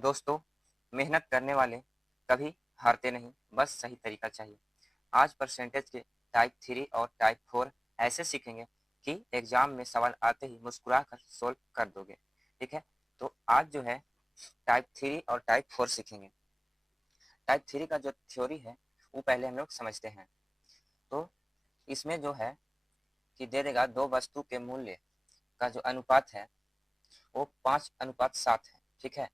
दोस्तों, मेहनत करने वाले कभी हारते नहीं, बस सही तरीका चाहिए। आज परसेंटेज के टाइप 3 और टाइप 4 ऐसे सीखेंगे कि एग्जाम में सवाल आते ही मुस्कुरा कर सोल्व कर दोगे। ठीक है, तो आज जो है टाइप 3 और टाइप 4 सीखेंगे। टाइप 3 का जो थ्योरी है वो पहले हम लोग समझते हैं। तो इसमें जो है कि दे देगा दो वस्तु के मूल्य का जो अनुपात है वो 5:7 है। ठीक है,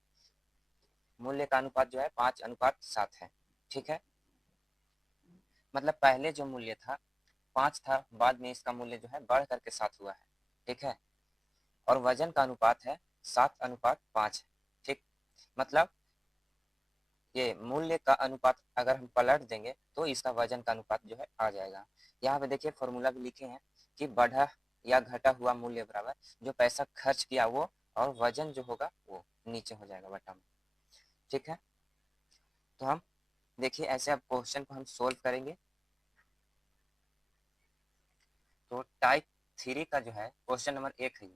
मूल्य का अनुपात जो है 5:7 है। ठीक है, मतलब पहले जो मूल्य था 5 था, बाद में इसका मूल्य जो है बढ़ करके 7 हुआ है। ठीक है, और वजन का अनुपात है 7:5 है। ठीक, मतलब ये मूल्य का अनुपात अगर हम पलट देंगे तो इसका वजन का अनुपात जो है आ जाएगा। यहाँ पे देखिए फॉर्मूला भी लिखे हैं कि बढ़ा या घटा हुआ मूल्य बराबर जो पैसा खर्च किया वो, और वजन जो होगा वो नीचे हो जाएगा बटा में। ठीक है, तो हम देखिए ऐसे अब क्वेश्चन को हम सोल्व करेंगे। तो टाइप 3 का जो है क्वेश्चन नंबर 1 है।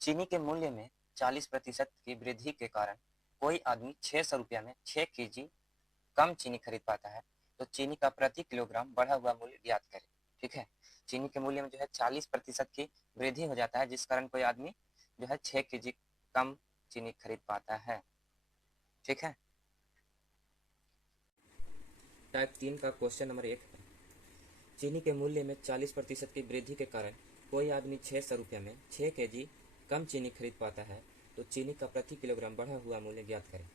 चीनी के मूल्य में 40% की वृद्धि के कारण कोई आदमी 600 रुपया में 6 kg कम चीनी खरीद पाता है, तो चीनी का प्रति किलोग्राम बढ़ा हुआ मूल्य ज्ञात करें। ठीक है, चीनी के मूल्य में जो है 40% की वृद्धि हो जाता है जिस कारण कोई आदमी जो है 6 kg कम चीनी खरीद पाता है। ठीक है, टाइप 3 का क्वेश्चन नंबर 1 है। चीनी के मूल्य में 40% की वृद्धि के कारण कोई आदमी 600 रुपया में 6 kg कम चीनी खरीद पाता है, तो चीनी का प्रति किलोग्राम बढ़ा हुआ मूल्य ज्ञात करें।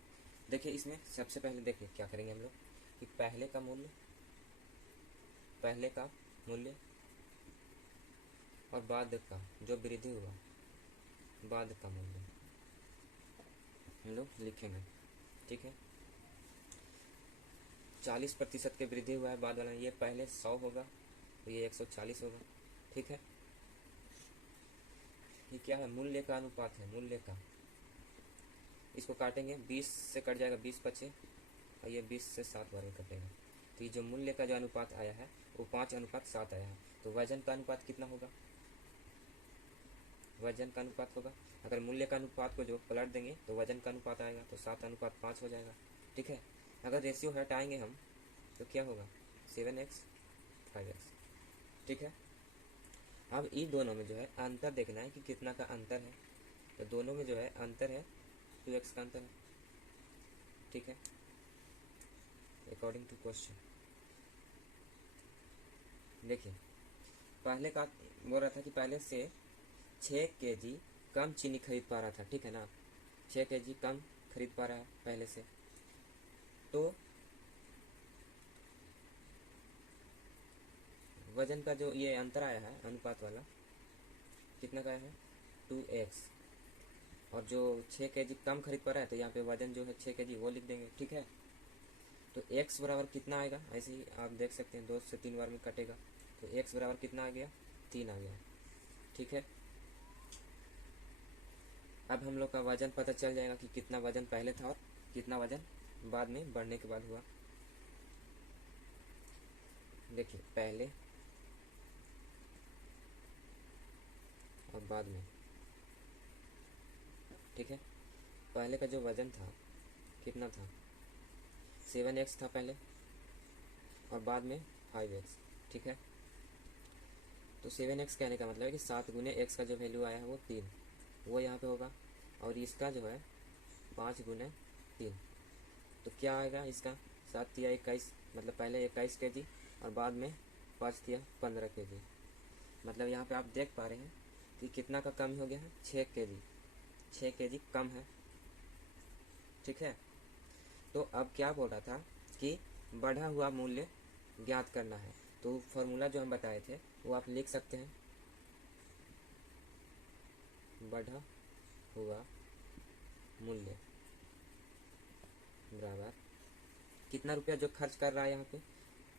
देखिए इसमें सबसे पहले देखिए क्या करेंगे हम लोग कि पहले का मूल्य और बाद का जो वृद्धि हुआ बाद का मूल्य हम लोग लिखेंगे। ठीक है, 40% की वृद्धि हुआ है बाद वाला, ये पहले 100 होगा तो ये 140 होगा। ठीक है, ये क्या है, मूल्य का अनुपात है, मूल्य का। इसको काटेंगे 20 से कट जाएगा, 20 बचे और ये 20 से 7 बार में कटेगा। तो ये जो मूल्य का जो अनुपात आया है वो 5:7 आया है। तो वजन का अनुपात कितना होगा, वजन का अनुपात होगा, अगर मूल्य का अनुपात को जो पलट देंगे तो वजन का अनुपात आएगा तो 7:5 हो जाएगा। ठीक है, अगर रेशियो हटाएंगे हम तो क्या होगा 7x 5x। ठीक है, अब इन दोनों में जो है अंतर देखना है कि कितना का अंतर है, तो दोनों में जो है अंतर है 2x का अंतर है। ठीक है, अकॉर्डिंग टू क्वेश्चन देखिए पहले का बोल रहा था कि पहले से 6 kg कम चीनी खरीद पा रहा था। ठीक है ना, 6 kg कम खरीद पा रहा है पहले से, तो वजन का जो ये अंतर आया है अनुपात वाला कितना का आया है 2x, और जो 6 kg कम खरीद पा रहा है तो यहाँ पे वजन जो है 6 kg वो लिख देंगे। ठीक है, तो x बराबर कितना आएगा, ऐसे ही आप देख सकते हैं 2 से 3 बार में कटेगा, तो x बराबर कितना आ गया 3 आ गया। ठीक है, अब हम लोग का वजन पता चल जाएगा कि कितना वजन पहले था और कितना वजन बाद में बढ़ने के बाद हुआ। देखिए पहले और बाद में। ठीक है, पहले का जो वजन था कितना था 7x था पहले और बाद में 5x। ठीक है, तो 7x कहने का मतलब है कि 7 गुने x का जो वैल्यू आया है वो 3, वो यहाँ पे होगा, और इसका जो है 5 गुने 3, तो क्या आएगा इसका 7×3 = 21, मतलब पहले 21 kg और बाद में 5×3 = 15 kg। मतलब यहाँ पे आप देख पा रहे हैं कि कितना का कम हो गया है 6 kg, 6 kg कम है। ठीक है, तो अब क्या बोल रहा था कि बढ़ा हुआ मूल्य ज्ञात करना है, तो फॉर्मूला जो हम बताए थे वो आप लिख सकते हैं, बढ़ा हुआ मूल्य बराबर कितना रुपया जो खर्च कर रहा है यहाँ पे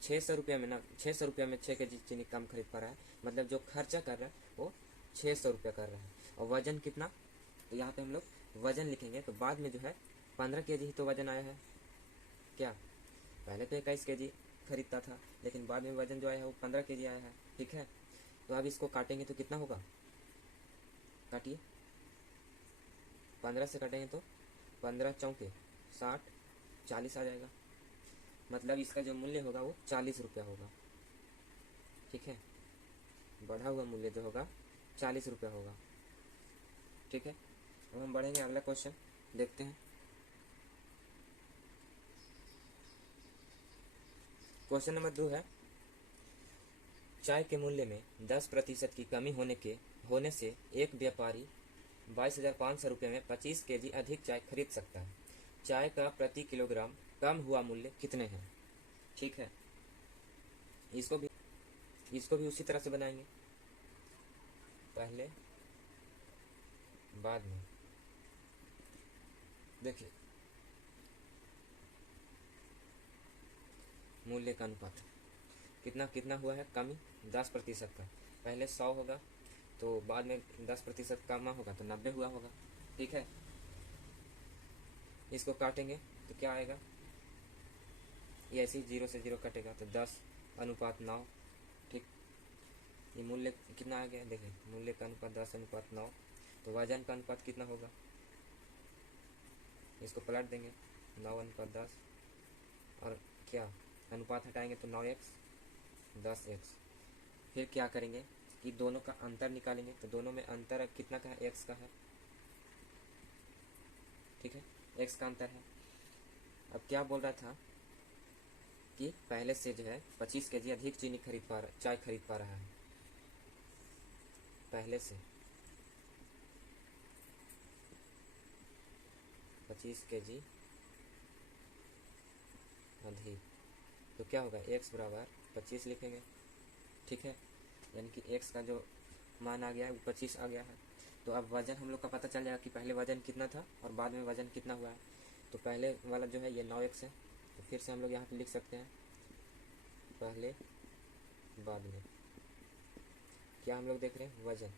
600 रुपया में ना, 600 रुपया में 6 kg चीनी कम खरीद पा रहा है, मतलब जो खर्चा कर रहा है वो 600 रुपया कर रहा है, और वजन कितना, तो यहाँ पे हम लोग वजन लिखेंगे, तो बाद में जो है 15 kg ही तो वजन आया है। क्या पहले तो 21 kg खरीदता था लेकिन बाद में वजन जो आया है वो 15 kg आया है। ठीक है, तो अब इसको काटेंगे तो कितना होगा, काटिए 15 से काटेंगे तो 15 चौके 60, 40 आ जाएगा। मतलब इसका जो मूल्य होगा वो 40 रुपया होगा। ठीक है, बढ़ा हुआ मूल्य जो होगा 40 रुपया होगा। ठीक है, अब हम बढ़ेंगे, अगला क्वेश्चन देखते हैं। क्वेश्चन नंबर 2 है, चाय के मूल्य में 10% की कमी होने से एक व्यापारी 22,500 रुपये में 25 केजी अधिक चाय खरीद सकता है। चाय का प्रति किलोग्राम कम हुआ मूल्य कितने हैं? ठीक है, इसको भी उसी तरह से बनाएंगे, पहले बाद में। देखिए, मूल्य का अनुपात कितना कितना हुआ है कमी, 10% का। पहले 100 होगा तो बाद में 10% कम होगा तो 90 हुआ होगा। ठीक है, इसको काटेंगे तो क्या आएगा, ये ऐसे ही 0 से 0 कटेगा तो 10:9। ठीक, ये मूल्य कितना आ गया, देखिए मूल्य का अनुपात 10:9। तो वजन का अनुपात कितना होगा, इसको पलट देंगे 9:10, और क्या अनुपात हटाएंगे तो 9x 10x। फिर क्या करेंगे कि दोनों का अंतर निकालेंगे, तो दोनों में अंतर कितना का है, x का है। ठीक है, x का अंतर है। अब क्या बोल रहा था कि पहले से जो है 25 केजी अधिक चाय खरीद पा रहा है, पहले से 25 केजी अधिक। तो क्या होगा, x बराबर 25 लिखेंगे। ठीक है, यानी कि x का जो मान आ गया है वो 25 आ गया है। तो अब वजन हम लोग का पता चल जाएगा कि पहले वजन कितना था और बाद में वजन कितना हुआ है। तो पहले वाला जो है ये 9x है, तो फिर से हम लोग यहाँ पे लिख सकते हैं पहले बाद में। क्या हम लोग देख रहे हैं, वजन।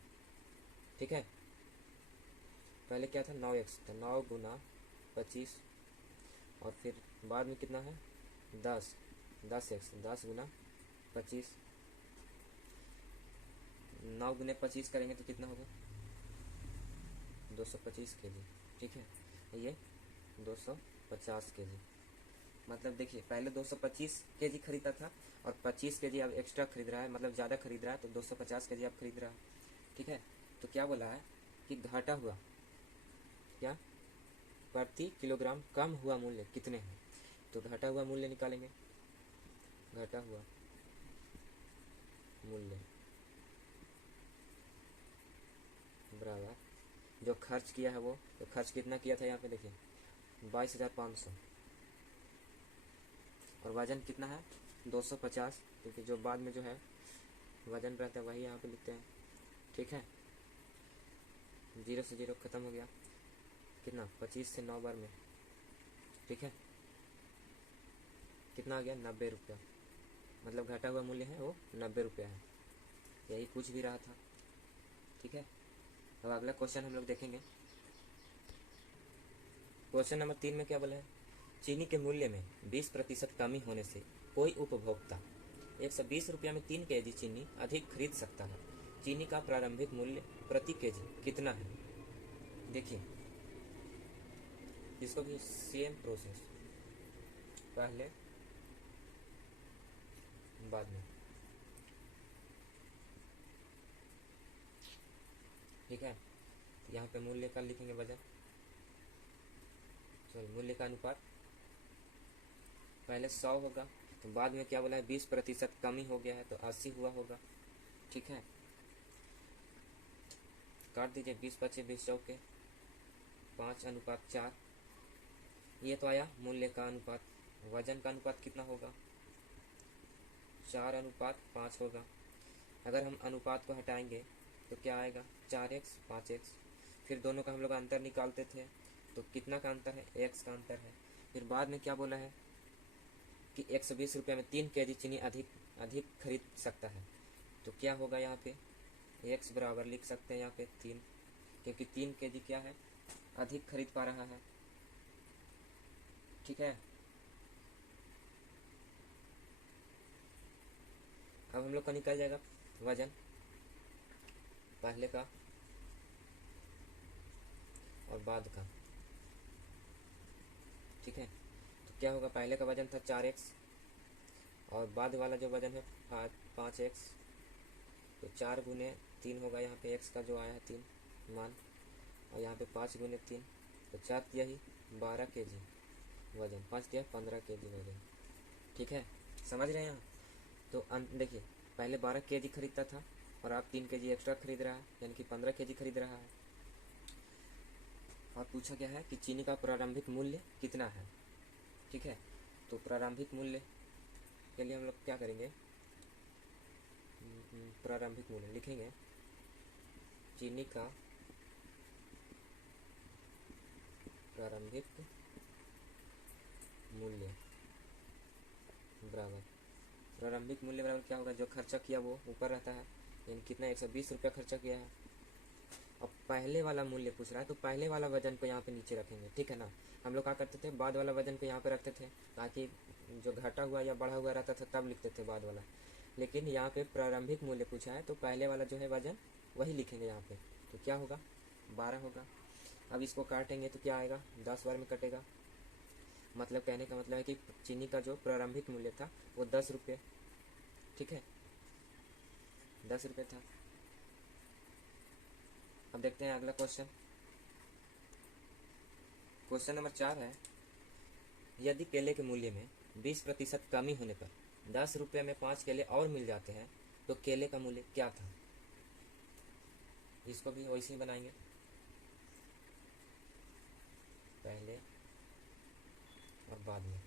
ठीक है, पहले क्या था 9x, तो 9 गुना 25, और फिर बाद में कितना है 10x, 10 गुना 25। 9 गुने 25 करेंगे तो कितना होगा 225 केजी। ठीक है, ये 250 केजी। मतलब देखिए पहले 225 केजी खरीदा था और 25 केजी अब एक्स्ट्रा खरीद रहा है, मतलब ज़्यादा खरीद रहा है, तो 250 केजी अब खरीद रहा है। ठीक है, तो क्या बोला है कि घटा हुआ, क्या प्रति किलोग्राम कम हुआ मूल्य कितने हैं। तो घटा हुआ मूल्य निकालेंगे, घटा हुआ मूल्य बराबर जो खर्च किया है वो, तो खर्च कितना किया था यहाँ पे देखिए 22,500, और वजन कितना है 250, क्योंकि जो बाद में जो है वजन रहता है वही यहाँ पे लिखते हैं। ठीक है, 0 से 0 खत्म हो गया, कितना 25 से 9 बार में। ठीक है, कितना आ गया 90 रुपया, मतलब घटा हुआ मूल्य है वो 90 रुपया है, यही पूछ भी रहा था। ठीक है, अब अगला क्वेश्चन हम लोग देखेंगे। क्वेश्चन नंबर 3 में क्या बोला है, चीनी के मूल्य में 20% कमी होने से कोई उपभोक्ता 120 रुपया में 3 केजी चीनी अधिक खरीद सकता है। चीनी का प्रारंभिक मूल्य प्रति केजी कितना है। देखिए, इसको भी सेम प्रोसेस, पहले बाद में। ठीक है, यहाँ पे मूल्य का लिखेंगे वजन, सॉरी मूल्य का अनुपात, पहले 100 होगा तो बाद में क्या बोला है 20% कमी हो गया है तो 80 हुआ होगा। ठीक है, काट दीजिए, 20 बचे 20 चौके 5:4। ये तो आया मूल्य का अनुपात। वजन का अनुपात कितना होगा 4:5 होगा। अगर हम अनुपात को हटाएंगे तो क्या आएगा 4x 5x। फिर दोनों का हम लोग अंतर निकालते थे तो कितना का अंतर है, x का अंतर है। फिर बाद में क्या बोला है कि 120 रुपये में 3 केजी चीनी अधिक खरीद सकता है। तो क्या होगा यहाँ पे x बराबर लिख सकते हैं यहाँ पे 3, क्योंकि 3 केजी क्या है अधिक खरीद पा रहा है। ठीक है, अब हम लोग का निकल जाएगा वजन, पहले का और बाद का। ठीक है। तो क्या होगा, पहले का वजन था 4x और बाद वाला जो वजन है 5x, तो 4 गुने 3 होगा, यहाँ पे x का जो आया है 3 मान, और यहाँ पे 5 गुने 3, तो 4 दिया ही 12 kg वजन, 5 दिया 15 kg वजन। ठीक है, समझ रहे हैं यहाँ। तो देखिए पहले 12 kg खरीदता था और आप 3 kg एक्स्ट्रा खरीद रहा है, यानी कि 15 kg खरीद रहा है। और पूछा गया है कि चीनी का प्रारंभिक मूल्य कितना है। ठीक है, तो प्रारंभिक मूल्य के लिए हम लोग क्या करेंगे, प्रारंभिक मूल्य लिखेंगे, चीनी का प्रारंभिक मूल्य बराबर, प्रारंभिक मूल्य बराबर क्या होगा, जो खर्चा किया वो ऊपर रहता है, यानी कितना 120 रुपया खर्चा किया है। अब पहले वाला मूल्य पूछ रहा है, तो पहले वाला वजन को यहाँ पे नीचे रखेंगे। ठीक है ना, हम लोग क्या करते थे, बाद वाला वजन को यहाँ पे रखते थे, ताकि जो घटा हुआ या बढ़ा हुआ रहता था तब लिखते थे बाद वाला। लेकिन यहाँ पे प्रारंभिक मूल्य पूछा है, तो पहले वाला जो है वजन वही लिखेंगे यहाँ पे। तो क्या होगा, 12 होगा। अब इसको काटेंगे तो क्या आएगा, 10 बार में कटेगा। मतलब कहने का मतलब है कि चीनी का जो प्रारंभिक मूल्य था वो 10 रुपये। ठीक है, 10 रुपये था। अब देखते हैं अगला क्वेश्चन। क्वेश्चन नंबर 4 है, यदि केले के मूल्य में 20% कमी होने पर 10 रुपये में 5 केले और मिल जाते हैं तो केले का मूल्य क्या था। इसको भी वैसे ही बनाएंगे, पहले और बाद में।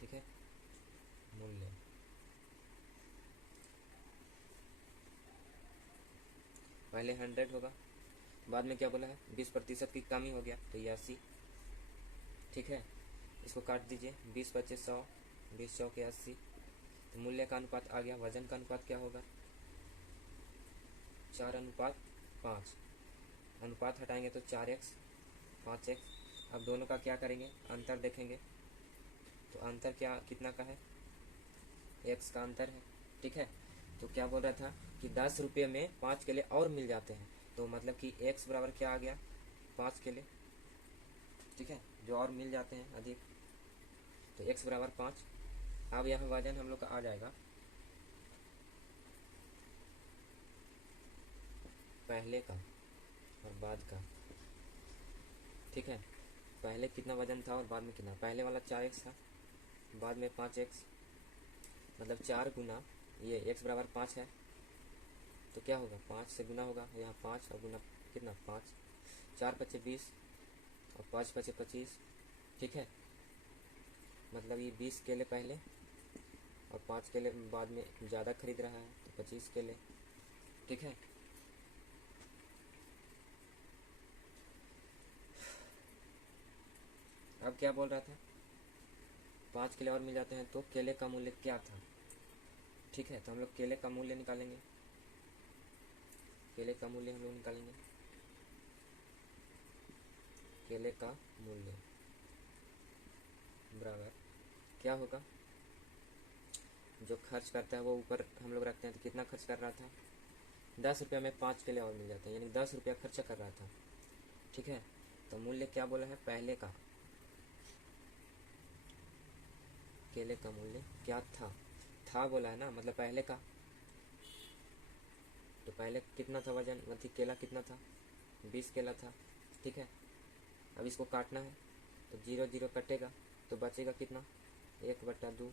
ठीक है, मूल्य पहले 100 होगा, बाद में क्या बोला है, 20% की कमी हो गया तो ये 80। ठीक है, इसको काट दीजिए, 20 × 25 100, 20 100 के 80। तो मूल्य का अनुपात आ गया, वजन का अनुपात क्या होगा, 4:5। अनुपात हटाएंगे तो 4x 5x। अब दोनों का क्या करेंगे, अंतर देखेंगे, तो अंतर क्या कितना का है, x का अंतर है। ठीक है, तो क्या बोल रहा था कि 10 रुपये में 5 केले और मिल जाते हैं, तो मतलब कि x बराबर क्या आ गया, 5 केले। ठीक है, जो और मिल जाते हैं अधिक, तो x बराबर 5। अब यहाँ वजन हम लोग का आ जाएगा, पहले का और बाद का। ठीक है, पहले कितना वजन था और बाद में कितना, पहले वाला 4x था, बाद में 5x, मतलब 4 गुना ये x बराबर 5 है, तो क्या होगा, 5 से गुना होगा, यहाँ 5 और गुना कितना 5, 4 × 5 = 20 और 5 × 5 = 25। ठीक है, मतलब ये 20 केले पहले और 5 केले बाद में ज़्यादा खरीद रहा है, तो 25 केले। ठीक है, अब क्या बोल रहा था, 5 केले और मिल जाते हैं तो केले का मूल्य क्या था। ठीक है, तो हम लोग केले का मूल्य निकालेंगे, केले का मूल्य हम लोग निकालेंगे, केले का मूल्य बराबर क्या होगा, जो खर्च करता है वो ऊपर हम लोग रखते हैं, तो कितना खर्च कर रहा था, 10 रुपये में 5 केले और मिल जाते हैं, यानी 10 रुपया खर्चा कर रहा था। ठीक है, तो मूल्य क्या बोला है, पहले का, केले का मूल्य क्या था बोला है ना, मतलब पहले का। तो पहले कितना था वजन, मतलब केला कितना था, 20 केला था। ठीक है, अब इसको काटना है, तो 0 0 कटेगा, तो बचेगा कितना, 1/2,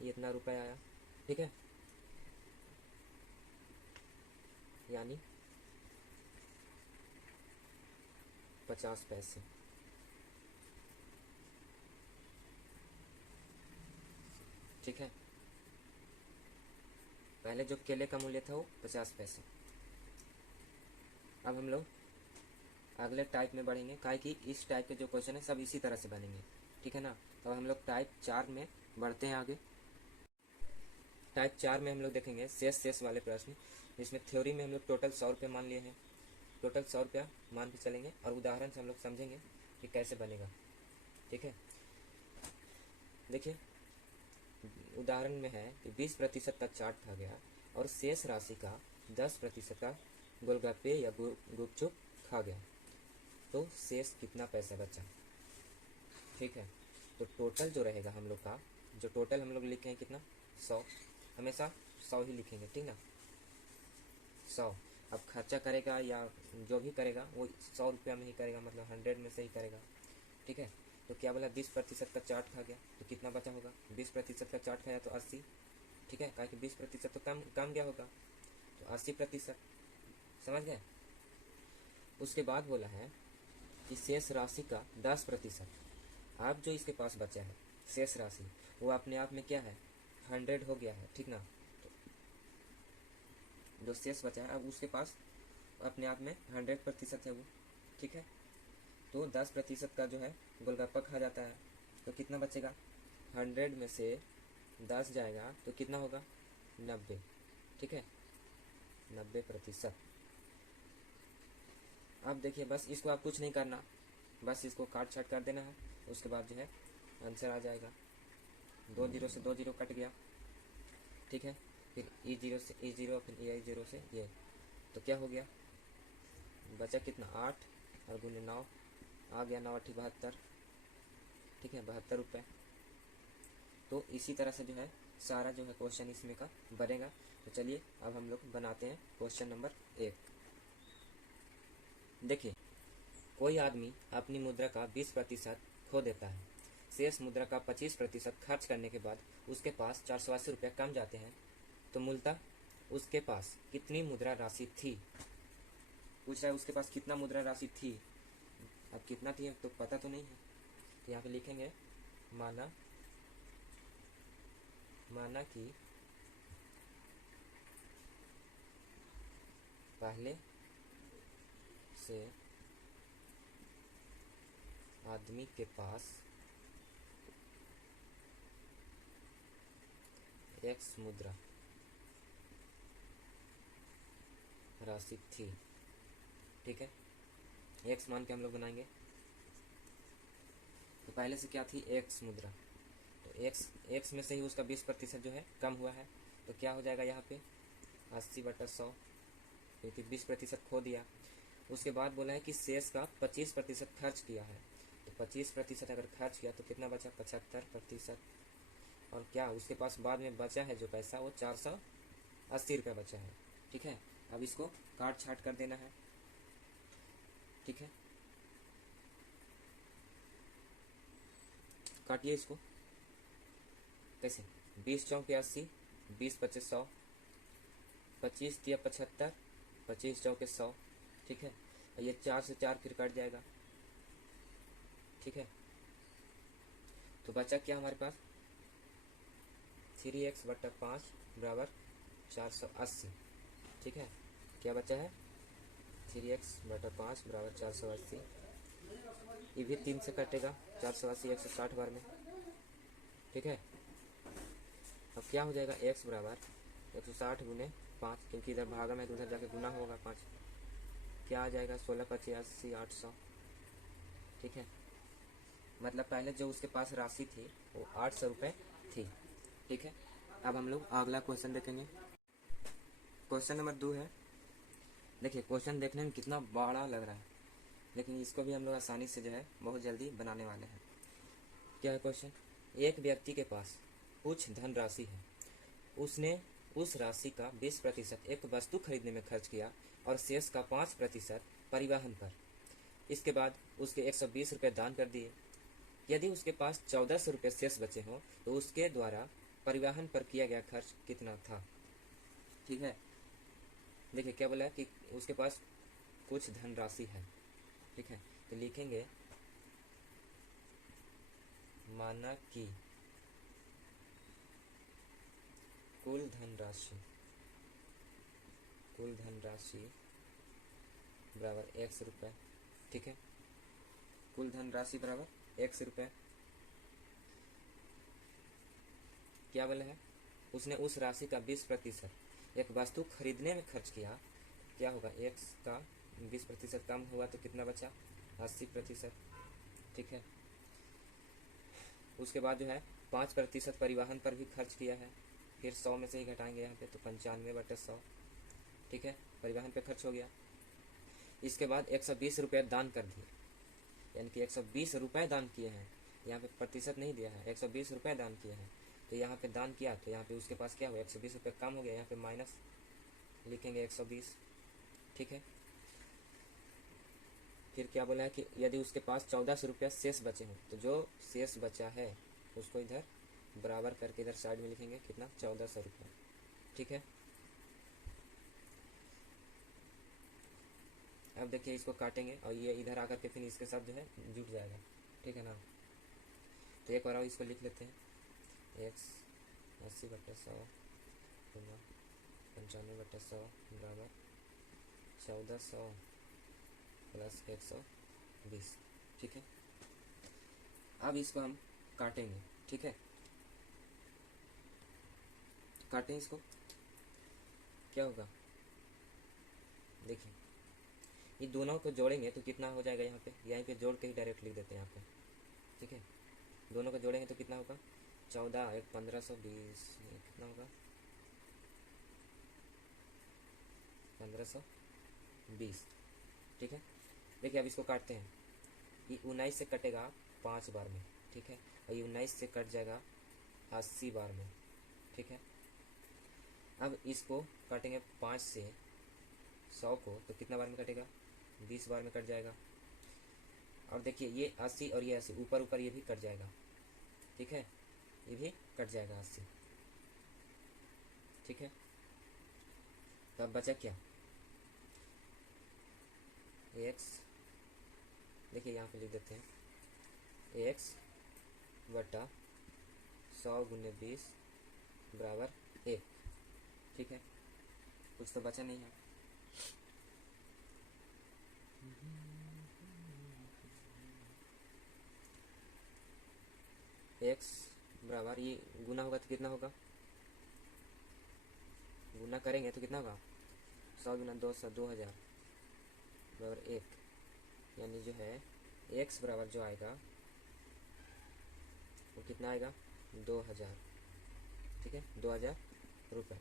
ये इतना रुपये आया। ठीक है, यानी 50 पैसे। ठीक है, पहले जो केले का मूल्य था वो 50 पैसे। अब हम लोग अगले टाइप में बढ़ेंगे, काहे कि इस टाइप के जो क्वेश्चन है सब इसी तरह से बनेंगे। ठीक है ना, तो हम लोग टाइप 4 में बढ़ते हैं आगे। टाइप 4 में हम लोग देखेंगे शेष वाले प्रश्न, जिसमें थ्योरी में हम लोग टोटल 100 रुपये मान लिए हैं, टोटल 100 रुपया मान के चलेंगे, और उदाहरण से हम लोग समझेंगे कि कैसे बनेगा। ठीक है, देखिए उदाहरण में है कि 20% का चार्ट था गया और शेष राशि का 10% का गोलगप्पे या गुपचुप खा गया, तो शेष कितना पैसा बचा। ठीक है, तो टोटल जो रहेगा हम लोग का, जो टोटल हम लोग लिखे हैं कितना 100, हमेशा 100 ही लिखेंगे, ठीक ना 100। अब खर्चा करेगा या जो भी करेगा वो 100 रुपया में ही करेगा, मतलब 100 में से ही करेगा। ठीक है, तो क्या बोला 20% का चाट खा गया, तो कितना बचा होगा, 20% का चाट खाया तो 80। ठीक है, कहा कि 20% तो कम गया होगा, तो 80%, समझ गए। उसके बाद बोला है कि शेष राशि का 10%, अब जो इसके पास बचा है शेष राशि वो अपने आप में क्या है 100 हो गया है, ठीक ना। तो जो शेष बचा है अब उसके पास अपने आप में 100% है वो, ठीक है। तो 10% का जो है गोलगप्पा खा जाता है, तो कितना बचेगा, 100 में से 10 जाएगा तो कितना होगा 90, ठीक है 90%। अब देखिए बस इसको आप कुछ नहीं करना, बस इसको काट छाट कर देना है, उसके बाद जो है आंसर आ जाएगा। 2 जीरो से 2 जीरो कट गया, ठीक है, फिर E0 से E0, फिर E0 से ये, तो क्या हो गया बचा कितना 8 और गुने 9 आ गया 9 8 72, ठीक है 72 रुपये। तो इसी तरह से जो है सारा जो है क्वेश्चन इसमें का बनेगा। तो चलिए अब हम लोग बनाते हैं क्वेश्चन नंबर 1। देखिए कोई आदमी अपनी मुद्रा का 20% खो देता है, शेष मुद्रा का 25% खर्च करने के बाद उसके पास 480 रुपये कम जाते हैं, तो मूलतः उसके पास कितनी मुद्रा राशि थी। पूछ रहा है उसके पास कितना मुद्रा राशि थी, अब कितना थी तो पता तो नहीं है, तो यहाँ पे लिखेंगे माना कि पहले से आदमी के पास X मुद्रा राशि थी, ठीक है X मान के हम लोग बनाएंगे। तो पहले से क्या थी X मुद्रा, तो X में से ही उसका 20% जो है कम हुआ है, तो क्या हो जाएगा यहाँ पे 80/100, क्योंकि 20% खो दिया। उसके बाद बोला है कि शेष का 25% खर्च किया है, तो 25% अगर खर्च किया तो कितना बचा 75%, और क्या उसके पास बाद में बचा है जो पैसा वो 480 रुपया बचा है, ठीक है। अब इसको काट छाट कर देना है, ठीक है काटिए इसको कैसे, 20 चौक 80, 20 25 100, 25 तिया 75, 25 चौक 100, ठीक है। ये 4 से 4 फिर कट जाएगा, ठीक है। तो बचा क्या हमारे पास 3x/5 बराबर 480, ठीक है। क्या बचा है 3x/5 बराबर 480, ये भी 3 से कटेगा, 480 160 बार में, ठीक है। अब क्या हो जाएगा x बराबर 160 गुने 5, क्योंकि इधर भागा में तो उधर जाके गुना होगा 5, क्या आ जाएगा 16 85 800, ठीक है। मतलब पहले जो उसके पास राशि थी वो 800 रुपये थी, ठीक है। अब हम लोग अगला क्वेश्चन देखेंगे, क्वेश्चन नंबर 2 है। देखिए क्वेश्चन देखने में कितना बड़ा लग रहा है, लेकिन इसको भी हम लोग आसानी से जो है बहुत जल्दी बनाने वाले हैं। क्या है क्वेश्चन, एक व्यक्ति के पास कुछ धनराशि है, उसने उस राशि का 20% एक वस्तु खरीदने में खर्च किया और शेष का 5% परिवहन पर। इसके बाद उसके 120 रुपये दान कर दिए। यदि उसके पास 1400 रुपये शेष बचे हों तो उसके द्वारा परिवहन पर किया गया खर्च कितना था, ठीक है। देखिए क्या बोला है कि उसके पास कुछ धनराशि है, ठीक है। तो लिखेंगे माना कि कुल धनराशि बराबर x रुपये, ठीक है। कुल धनराशि बराबर x रुपये। क्या बोला है उसने उस राशि का 20% एक वस्तु खरीदने में खर्च किया, क्या होगा x का 20% कम हुआ तो कितना बचा 80%, ठीक है। उसके बाद जो है 5% परिवहन पर भी खर्च किया है, फिर 100 में से ही घटाएंगे यहाँ पे, तो 95/100, ठीक है परिवहन पे खर्च हो गया। इसके बाद 120 रुपये दान कर दिए, यानी कि 120 रुपये दान किए हैं। यहाँ पे प्रतिशत नहीं दिया है, 120 रुपये दान किए हैं। तो यहाँ पे दान किया तो यहाँ पे उसके पास क्या हुआ, 120 रुपये कम हो गया, यहाँ पे माइनस लिखेंगे 120। ठीक है, फिर क्या बोला है कि यदि उसके पास 1400 रुपया शेष बचे हों, तो जो शेष बचा है उसको इधर बराबर करके इधर साइड में लिखेंगे कितना, 1400 रुपया। ठीक है, अब देखिए इसको काटेंगे और ये इधर आकर के फिर इसके साथ जो है जुट जाएगा। ठीक है ना, तो एक बार और इसको लिख लेते हैं, एक्स 80/100 गुना 95/100 बराबर 1400 प्लस 120। ठीक है, अब इसको हम काटेंगे। ठीक है, काटें इसको, क्या होगा देखिए, ये दोनों को जोड़ेंगे तो कितना हो जाएगा, यहाँ पे यहीं पे जोड़ के ही डायरेक्ट लिख देते हैं यहाँ पे। ठीक है, दोनों को जोड़ेंगे तो कितना होगा, 14 एक 1520, कितना होगा 1520। ठीक है, देखिए अब इसको काटते हैं, ये 19 से कटेगा 5 बार में। ठीक है, और ये 19 से कट जाएगा 80 बार में। ठीक है, अब इसको काटेंगे 5 से 100 को, तो कितना बार में कटेगा, 20 बार में कट जाएगा। और देखिए ये 80 और ये 80 ऊपर ऊपर ये भी कट जाएगा। ठीक है, ये भी कट जाएगा 80। ठीक है, तो अब बचा क्या, एक्स, देखिए यहाँ पे लिख देते हैं एक्स बटा 100 गुने 20 बराबर 1। ठीक है, कुछ तो बचा नहीं है, एक्स बराबर ये गुना होगा तो कितना होगा, गुना करेंगे तो कितना होगा, 100 गुना 200 2000 बराबर 1, यानी जो है एक्स बराबर जो आएगा वो कितना आएगा, 2000। ठीक है, 2000 रुपये।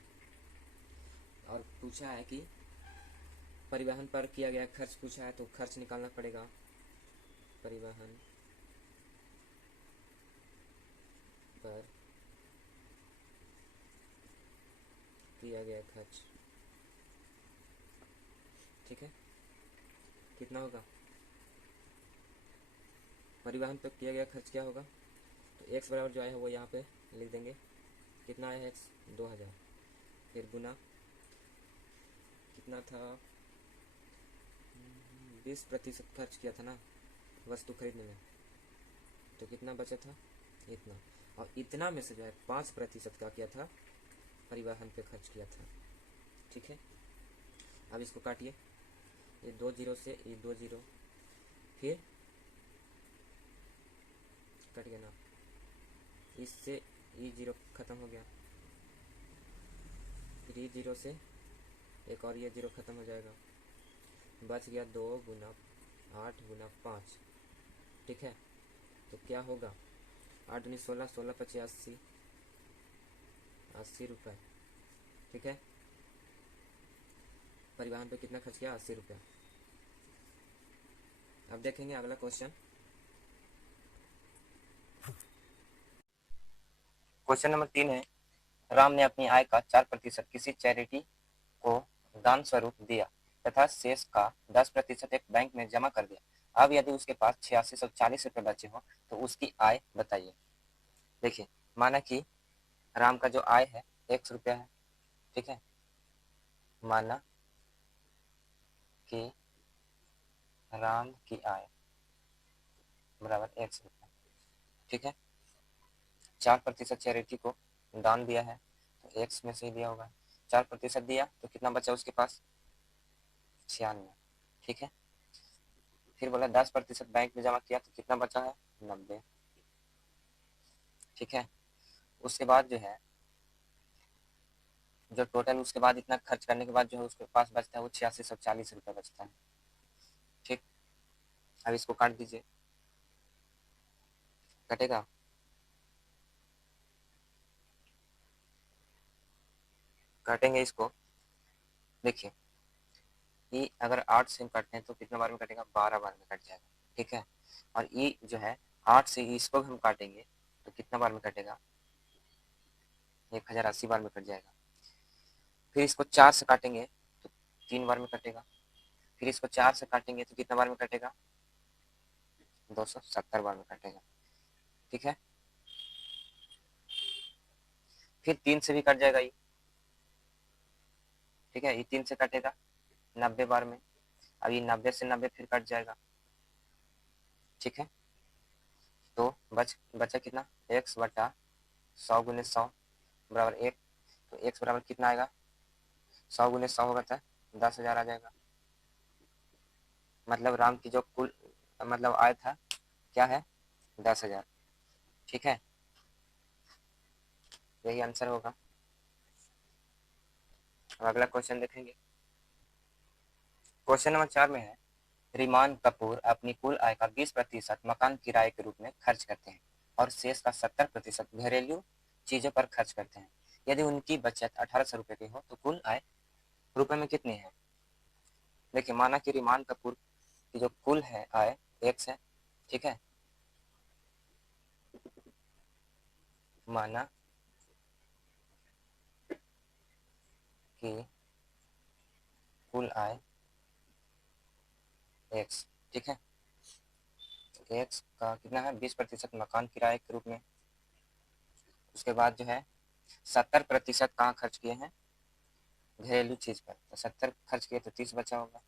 और पूछा है कि परिवहन पर किया गया खर्च पूछा है, तो खर्च निकालना पड़ेगा, परिवहन पर किया गया खर्च। ठीक है, कितना होगा, परिवहन पर किया गया खर्च क्या होगा, तो एक्स बराबर जो आया है वो यहाँ पे लिख देंगे, कितना आया है एक्स 2000, फिर गुना कितना था, 20% खर्च किया था ना वस्तु खरीदने में, तो कितना बचा था, इतना। और इतना में से जो है 5% का किया था, परिवहन पे खर्च किया था। ठीक है, अब इसको काटिए, ये 2 जीरो से ये 2 जीरो, फिर कट गया ना, इससे ये जीरो ख़त्म हो गया, फिर ये जीरो से एक और ये जीरो ख़त्म हो जाएगा, बच गया 2 गुना 8 गुना 5। ठीक है, तो क्या होगा, 8 दूनी 16, 16 पचे 80, 80 रुपये। ठीक है, परिवहन पे कितना खर्च किया, 80 रुपया। अब देखेंगे अगला क्वेश्चन, क्वेश्चन नंबर 3 है, राम ने अपनी आय का 4% किसी चैरिटी को दान स्वरूप दिया तथा शेष का 10% एक बैंक में जमा कर दिया। अब यदि उसके पास 8640 रुपये बचे हो तो उसकी आय बताइए। देखिए, माना कि राम का जो आय है 100 रुपया है। ठीक है, माना कि राम की आय बराबर 100 रुपया। ठीक है, 4% चैरिटी को दान दिया है तो एक्स में से ही दिया होगा, 4% दिया तो कितना बचा उसके पास, 96। ठीक है, फिर बोला 10% बैंक में जमा किया तो कितना बचा है, 90। ठीक है, उसके बाद जो है जो टोटल उसके बाद इतना खर्च करने के बाद जो है उसके पास बचता है वो 8640 रुपये बचता है। ठीक, अब इसको काट दीजिए, कटेगा, काटेंगे इसको, देखिए ई अगर 8 से हम काटते हैं तो कितने बार में कटेगा, 12 बार में कट जाएगा, ठीक है। और ई जो है 8 से इसको हम काटेंगे तो कितना बार में कटेगा, 1080 बार में कट जाएगा। फिर इसको 4 से काटेंगे तो 3 बार में कटेगा। फिर इसको 4 से काटेंगे तो कितना बार में कटेगा, 270 बार में कटेगा, ठीक है। फिर 3 से भी कट जाएगा ये, ठीक है। ये 3 से कटेगा 90 बार में। अब ये 90 से 90 फिर कट जाएगा, ठीक है। तो बचा कितना, x बटा 100 गुने 100 बराबर 1। तो x बराबर कितना आएगा, 100 गुने 100 होगा था 10,000 आ जाएगा। मतलब राम की जो कुल मतलब आय था क्या है, 10,000, ठीक है। यही आंसर होगा। अब अगला क्वेश्चन देखेंगे। क्वेश्चन नंबर 4 में है, रीमान कपूर अपनी कुल आय का 20% मकान किराए के रूप में खर्च करते हैं और शेष का 70% घरेलू चीजों पर खर्च करते हैं। यदि उनकी बचत 1800 रुपये की हो तो कुल आय रुपए में कितनी है। देखिए, माना कि रीमान कपूर की जो कुल है आय x है, ठीक है। माना कि कुल आय x, ठीक है। x का कितना है, 20% मकान किराए के रूप में। उसके बाद जो है 70% कहाँ खर्च किए हैं, घरेलू चीज पर। तो 70 खर्च किए तो 30 बचा होगा,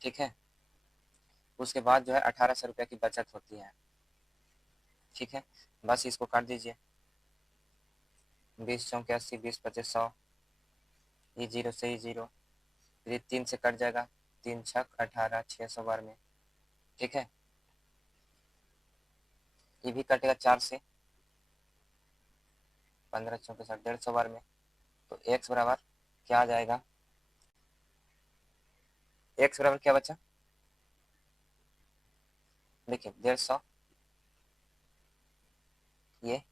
ठीक है। उसके बाद जो है 1800 रुपये की बचत होती है, ठीक है। बस इसको काट दीजिए, 20 चौके 80, 20 पचे 100, ये जीरो से ही जीरो, फिर 3 से कट जाएगा, 3 छक 18, 600 बार में, ठीक है। ये भी कटेगा 4 से, 15 चौके 60, 150 बार में। तो x बराबर क्या आ जाएगा, x बराबर क्या बचा, देखिए 150, ये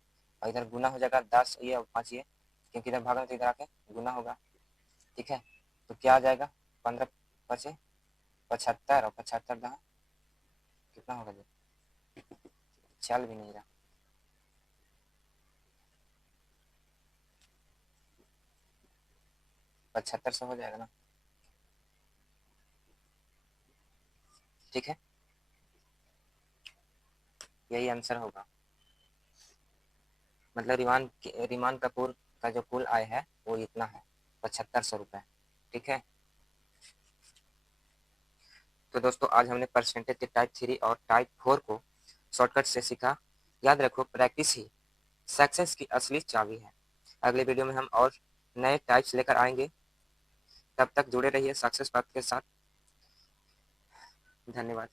और इधर गुना हो जाएगा 10 ये और 5 ये, क्योंकि इधर भागा तो इधर आके गुना होगा, ठीक है। तो क्या आ जाएगा, 15 पचे 75 और 75 दहा कितना होगा, जी चल भी नहीं रहा, 75 से हो जाएगा ना, ठीक है। यही आंसर होगा। मतलब रीमान कपूर का जो कुल आय है वो इतना है, 7500 रुपये, ठीक है। तो दोस्तों आज हमने परसेंटेज के टाइप 3 और टाइप 4 को शॉर्टकट से सीखा। याद रखो, प्रैक्टिस ही सक्सेस की असली चाबी है। अगले वीडियो में हम और नए टाइप्स लेकर आएंगे। तब तक जुड़े रहिए सक्सेस पाथ के साथ। धन्यवाद।